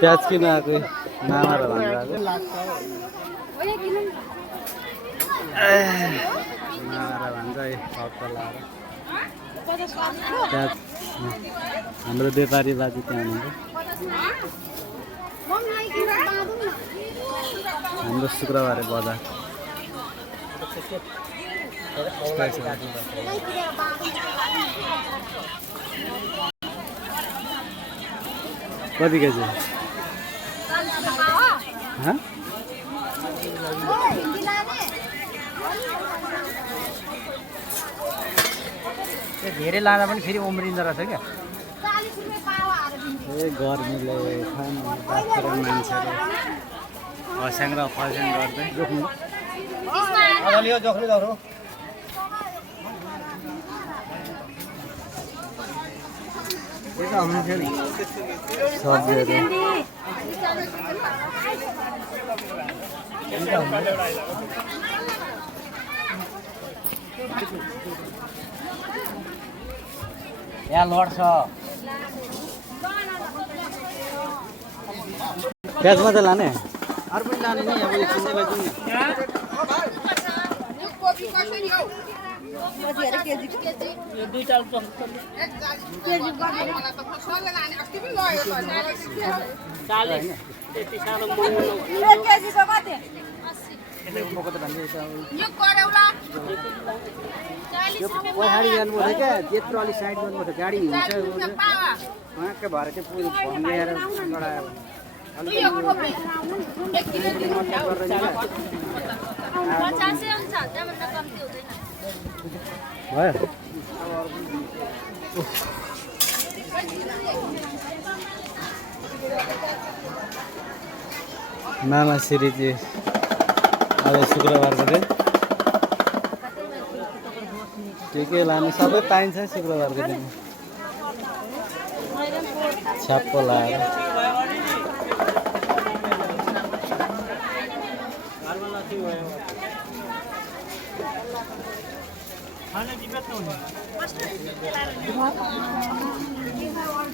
प्याज किन आएको नामार भनेर आएको नामार भन्छ है हप्ता लाएर प्याज हाम्रो व्यापारी बाजे त्यहाँ हुनुहुन्छ हाम्रो शुक्रबारे बजार कति केजी धेरै लाँदा पनि फेरि उम्रिँदो रहेछ क्या ए गर्मीले खानु मान्छेले फस्याङ र फस्याङ गर्दै सब्जीहरू यहाँ लड्छ प्याज मात्रै लाने अरू पनि लाने नि अब चिन्दै जाउँ पछाडि जानुपर्छ क्या त्यत्रो अलिक साइड गर्नुपर्छ गाडी हिँड्छ उहाँकै भएर चाहिँ पुरो भङ्गिएर लडाएर भयो मामा श्रीजी अब शुक्रबारको दिन के लानु सबै पाइन्छ शुक्रबारको दिन छ्याप्प लाएर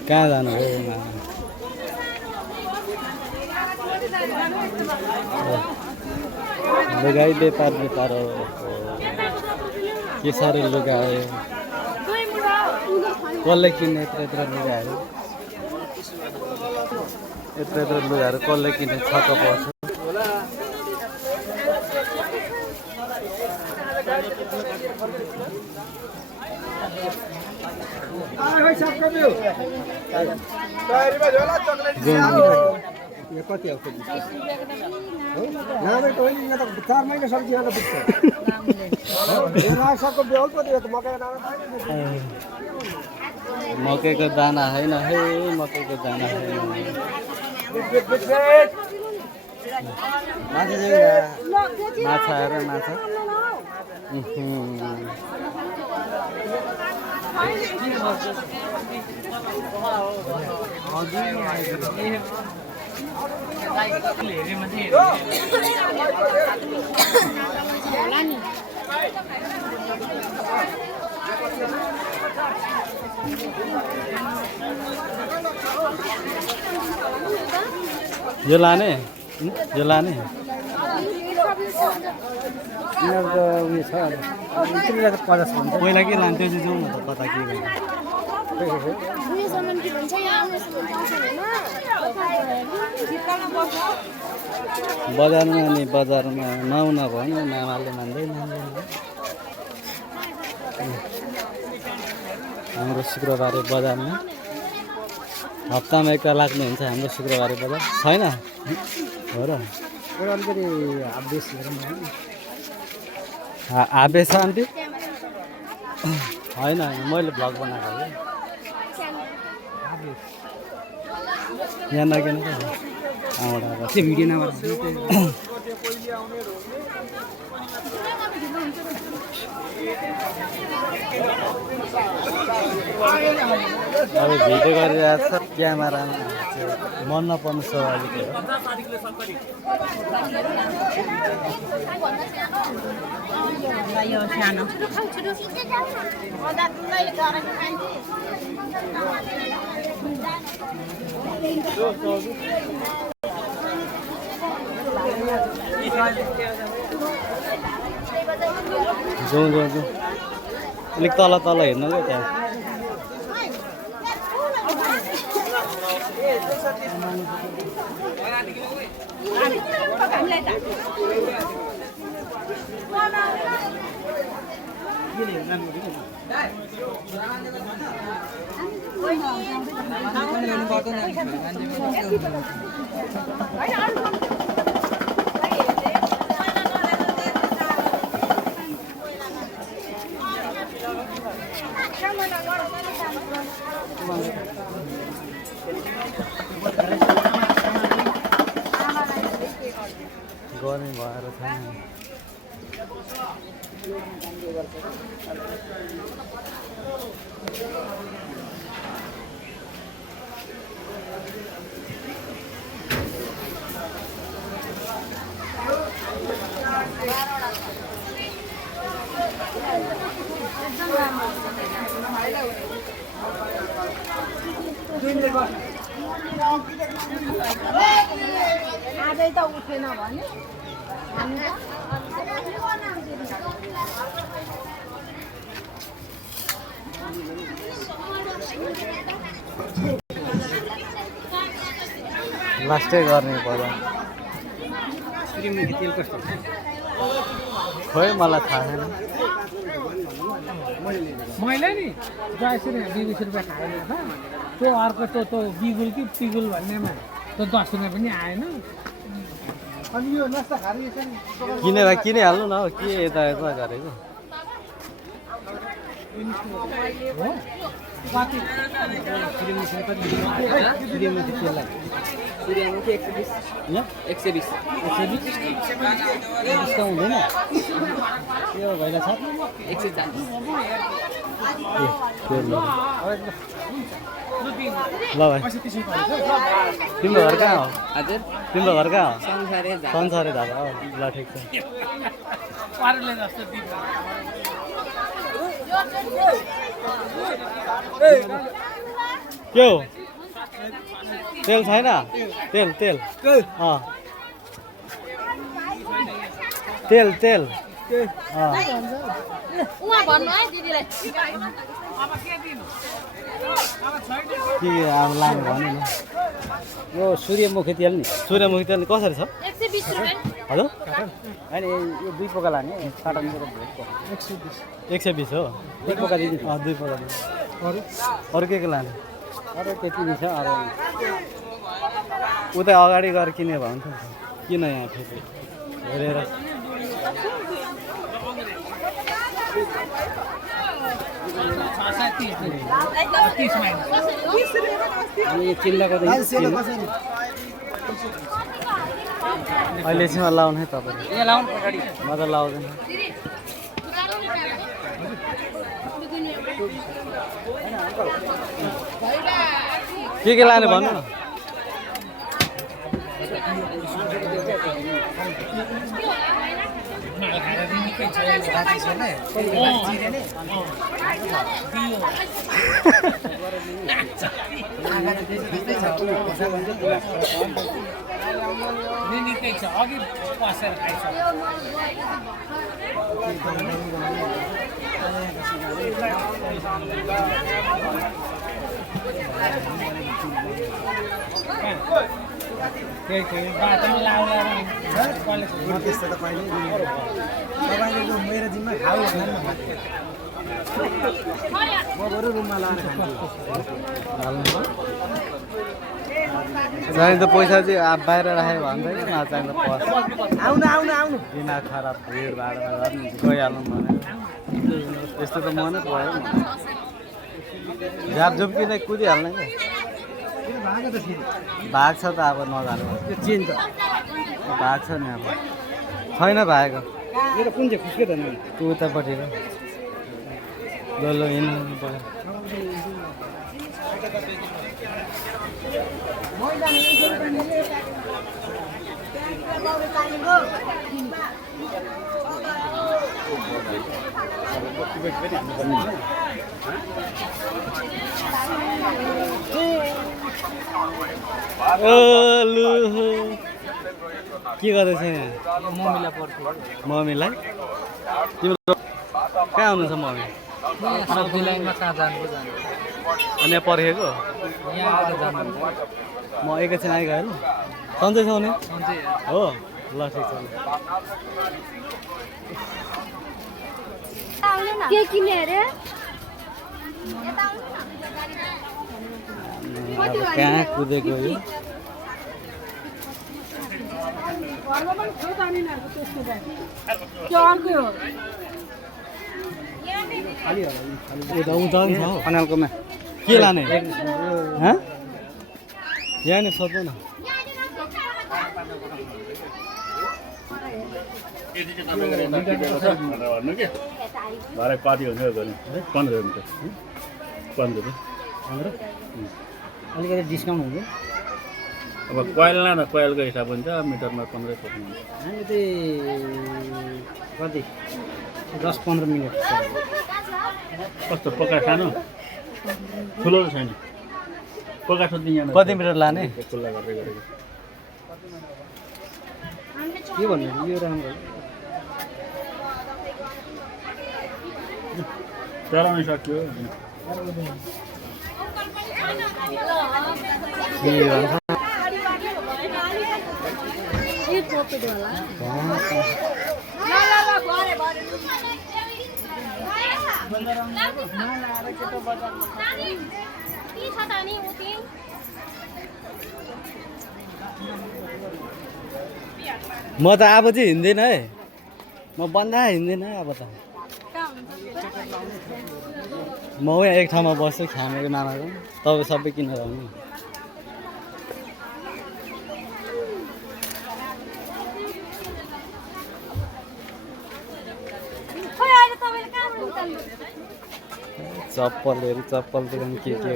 कहाँ जानु हो लुगाई व्यापार हो के साह्रो लुगा आयो कसले किन्ने यत्र लुगाहरू यत्र लुगाहरू कसले किन्ने छक्क पर्छ कति आउँछ नामै टोली यहाँ त 4 महिना सब्जी खान पुग्छ सबको बेहोल पो दियो त मकैको दाना होइन है मकैको दाना होइन माछा हेर माछा यो लाने यिनीहरूको उयो छ तिमीलाई त 50 भन्छ पहिला के लान्थ्यो चाहिँ जाउँ न त कता के बजारमा नि बजारमा नहुन भन्यो मामाले मान्दैन हाम्रो शुक्रबारे बजारमा हप्तामा एक लाग्ने हुन्छ हाम्रो शुक्रबारे बजार छैन हो र अलिकति आवेश आवेश आन्टी होइन मैले भ्लग बनाएको हो यहाँ नकिन के भिडियो नभएर अब भिडियो गरिरहेको छ क्यामेरामा मन नपर्नु स्वाभाविक हो जाउँ जाउँ जाउँ अलिक तल तल हेर्नु क्या त्यहाँ गर्मी भएर छैन आजै त उठेन भने लास्टै गर्ने पर्यो सूर्यमुखी तेल कस्तो खोइ मलाई थाहा छैन मैले नि 10 रुपियाँ 20 रुपियाँ खाएन त त्यो अर्को त्यो बिगुल कि पिगुल भन्नेमा त्यो 10 रुपियाँ पनि आएन अनि यो नास्ता खाने किनेर किनिहाल्नु न हो के यता यता गरेको हो कति सूर्यमुखी कति सूर्यमुखी तेललाई सूर्यमुखी 120 यहाँ 120 डिस्काउन्ट हुँदैन यो भइला छ 140 ल भाइ तिम्रो घर कहाँ हो हजुर तिम्रो घर कहाँ हो संसारै संसारै धाबा हो ल ठिक छ पारले जस्तो दिन्छ के हो तेल छैन तेल तेल अँ तेल तेल अँ उहाँ भन्नु है दिदीलाई अब के दिनु के अब लानु भने नि यो सूर्यमुखी तेल नि सूर्यमुखी तेल कसरी छ 120 रुपैयाँ हजुर होइन यो 2 पोका लाने काटन मेरो 120 हो 2 पोका दिदी अँ 2 पोका दिनु अरू के लाने अरू त्यति नै छ अरू उता अगाडि गएर किन्यो भने हुन्छ किन यहाँ फेरि हेरेर अनि यो चिल्लाको अहिले चाहिँ लाउनु है तपाईँले यहाँ लाउनु पछाडि म त लाउँदैन के लाने भन्नु न निकै छ अघि पसेर खाइछ त्यही बाटोमा लाउला त्यस्तो त कहिले तपाईँले जो मेरो जिम्मा खाऊ भन्दा म बरु रुममा लाएर खान्छु चाहिन्छ पैसा चाहिँ अब बाहिर राखेको भन्दैन नचाहिँदा पस आउनु आउनु आउनु दिमाग खराब भिड भाडमा गइहाल्नु भने यस्तो त मनै पऱ्यो झ्यापझुप किन कुदिहाल्ने क्या भागो त फेरि भाग छ त अब नजानु त्यो चेन त भाग छ नि अब छैन भागेको मेरो कुन चाहिँ खुस्के त नि त्यो उतापट्टिको ल हिँड्नु पऱ्यो लु के गर्दैछ यहाँ मम्मीलाई पर्थ्यो मम्मीलाई तिम्रो कहाँ हुनुहुन्छ मम्मी सब्जी लाइनमा कहाँ जानु जानु अनि यहाँ पर्खेको यहाँ आएर जानु म एकैछिन आइगएँ ल सन्चै छौ नि सन्चै हो ल ठिक छ के किने अरे अब कहाँ कुदेको यो खनालकोमा के लाने यहाँनिर सोध्नु न भाडा कति हुन्छ भने 15 रुपियाँ 15 अलिकति डिस्काउन्ट हुन्छ अब कोइल लाँदा कोइलको हिसाब हुन्छ मिटरमा 15 सक्नुहुन्छ हामी चाहिँ कति 10-15 मिनट कस्तो पक्का खानु ठुलो छैन पक्का सोध्ने यहाँ कति मिटर लाने खुल्ला गर्दै गरेको के भन्नु यो राम्रो चलाउनु सक्यो के भन्छ के पोतो होला म त अब चाहिँ हिँड्दैन है म बन्दा हिँड्दैन अब त म यहाँ एक ठाउँमा बस्छु खानेको मामाको तपाईँ सबै किनेर आउनु चप्पलहरू चप्पल दोकान के हो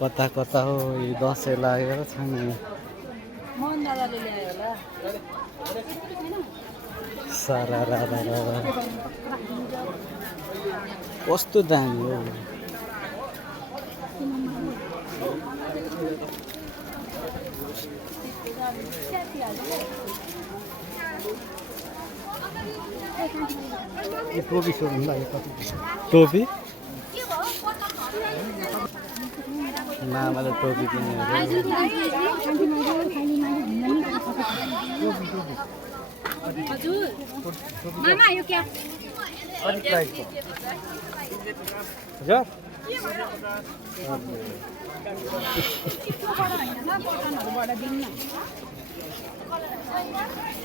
कता कता हो यो दसैँ लागेर छैन सारा कस्तो दामी हो टोपी सोध्नु ल कति टोपी मामाले टोपी किन्यो हजुर मामा यो क्या कति प्राइसको हजुर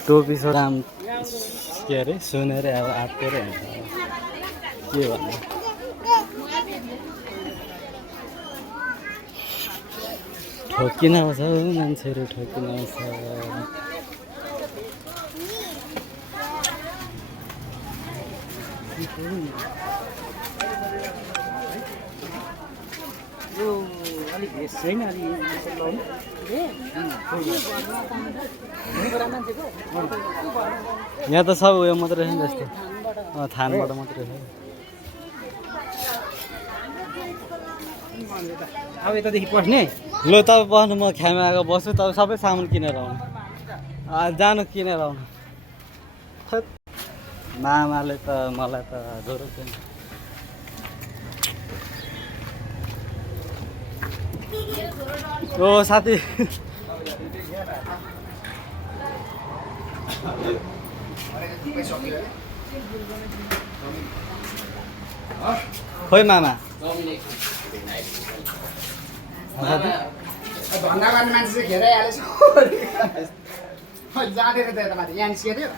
टोपी दाम के अरे सुनेर अब आत्तिएर हुन्छ के भन्नु ठोकिन आउँछ मान्छेहरू ठोकिन आउँछ यो अलिक भेस्ट छैन अलि यहाँ त सब उयो मात्रै छ नि जस्तो थानबाट मात्रै छ अब यतादेखि पस्ने ल तपाईँ बस्नु म ख्यामा आएको बस्छु तपाईँ सबै सामान किनेर आउनु जानु किनेर आउनु थैट मामाले त मलाई त जोरो छैन ओ साथी खोइ मामा धन्दा गर्ने मान्छे चाहिँ घेरै हालेछ जाँदैन त यता माथि यहाँ निस्किएको थियो